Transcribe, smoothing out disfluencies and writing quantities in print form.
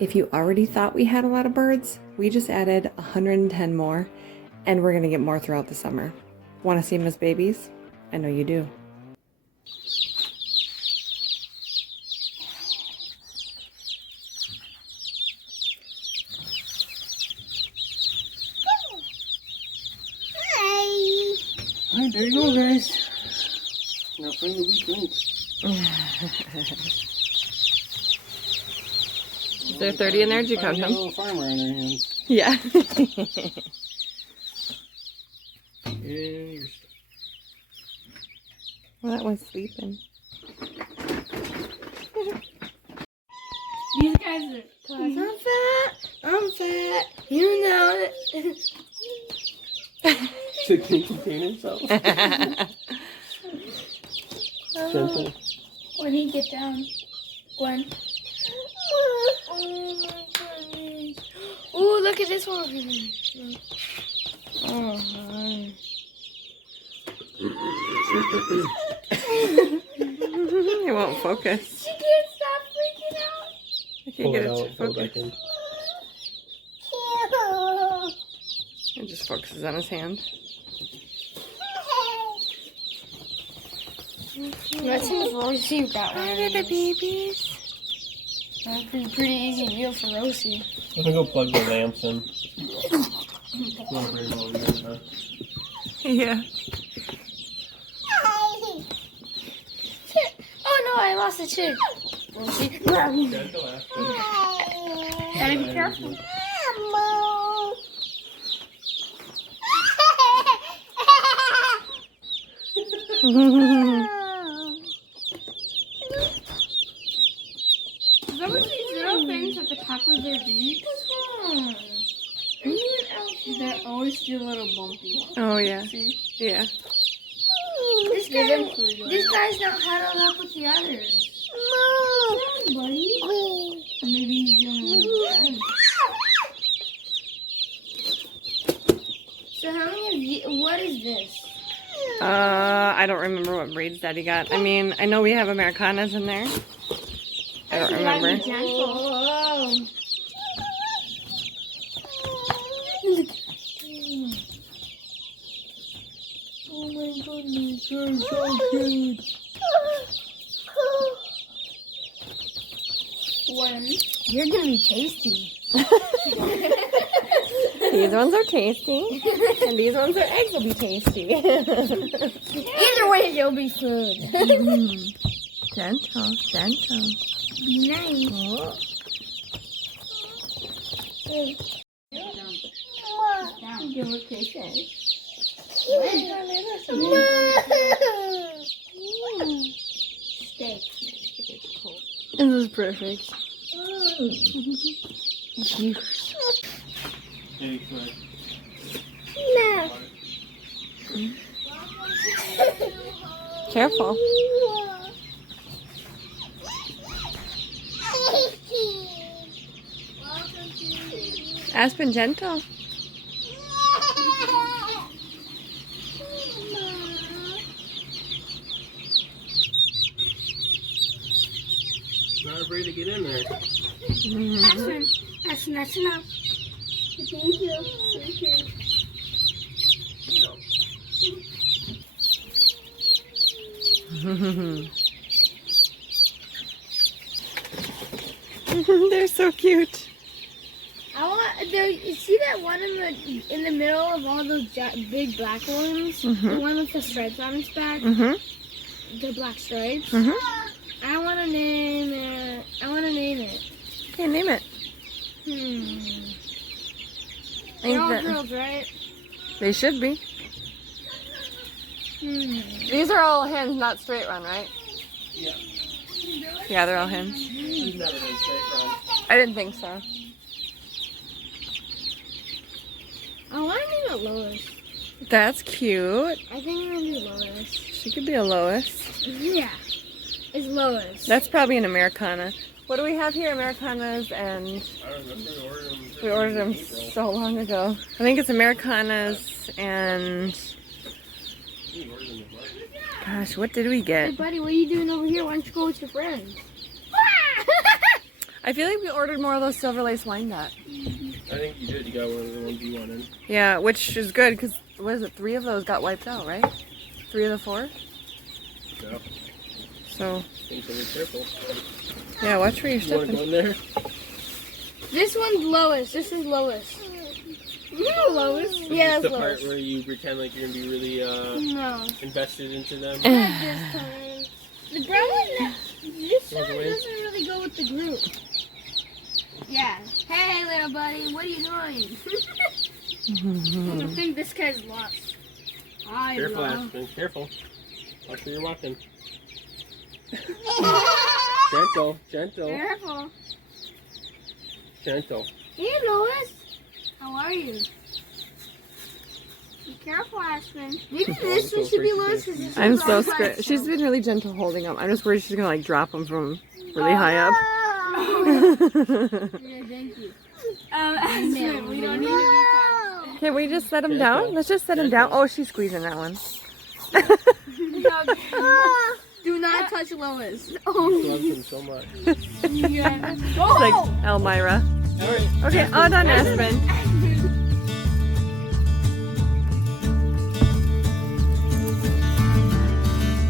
If you already thought we had a lot of birds, we just added 110 more, and we're gonna get more throughout the summer. Want to see them as babies? I know you do. Alright, there you go, guys. Now find the weak link. Is there 30 in there? Did you count them? A little farmer on their hands. Yeah. And you're stuck. Well, that one's sleeping. These guys are cause I'm fat, you know it. So can he contain himself? Gentle. When he get down, Gwen. Oh, look at this one. Oh, hi. It won't focus. She can't stop freaking out. I can't get it to Pull focus. back in. It just focuses on his hand. Let's see if Rosie got one. Where are the babies? That'd be a pretty easy deal for Rosie. Let me go plug the lamps in. Want to bring them over here, huh? Yeah. Oh no, I lost the chick. Rosie. Gentle, Aspen. Gotta be careful. Is that what these little things at the top of their beaks? They always feel a little bumpy. Oh, yeah. See? Yeah. This guy's not huddled up with the others. No. Buddy. Maybe he's the only one. So how many of you, what is this? I don't remember what breeds Daddy got. I mean, I know we have Americanas in there. I don't remember. Whoa. Oh my goodness, you're so cute. One. You're gonna be tasty. These ones are tasty, and these ones are eggs will be tasty. Either way, you'll be food. Gentle, gentle. Be nice. Give a kisses. Steak. This is perfect. Hey, quick. No. Careful. Aspen, gentle. Not afraid to get in there. That's enough. Thank you. Thank you. They're so cute. I want. You see that one in the middle of all those big black ones? The one with the stripes on its back. The black stripes. I want to name it. Okay, name it. They're all girls, right? They should be. These are all hens, not straight run, right? Yeah. Yeah, they're all hens. He's never been straight run. I didn't think so. I want to name it Lois. That's cute. I think I'm going to do Lois. She could be a Lois. Yeah. It's Lois. That's probably an Americana. What do we have here? Americanas, and I remember ordering them. we ordered them so long ago. I think it's Americanas and gosh, what did we Hey, get? buddy, what are you doing over here? Why don't you go with your friends? I feel like we ordered more of those silver lace wine dot. I think you did. You got one of the ones you wanted. Yeah, which is good because what is it? 3 of those got wiped out, right? 3 of the 4. Yeah. So. Things are be careful. Yeah, watch where you're You want to stepping. go in there? This one's lowest. This is lowest. Lowest? Is Yeah, this the it's part lowest. where you pretend like you're gonna be really No. invested into them? Not this time. The brown one, this Goes one away? doesn't really go with the group. Yeah. Hey, little buddy, what are you doing? I think this guy's lost. I Careful, know. Aspen. Careful. Watch where you're walking. Gentle, gentle, Careful. gentle. Hey, Lois. How are you? Be careful, Aspen. Maybe this one should be Lois. I'm so scared. She's been really gentle holding them. I'm just worried she's gonna like drop them from really high up. Yeah, thank you. Aspen, we don't need to be careful. Can we just set them down? Let's just set them down. Oh, she's squeezing that one. Do not touch Lois. She loves him so much. Yeah. It's like Elmira. Alright. Okay, all done, Aspen.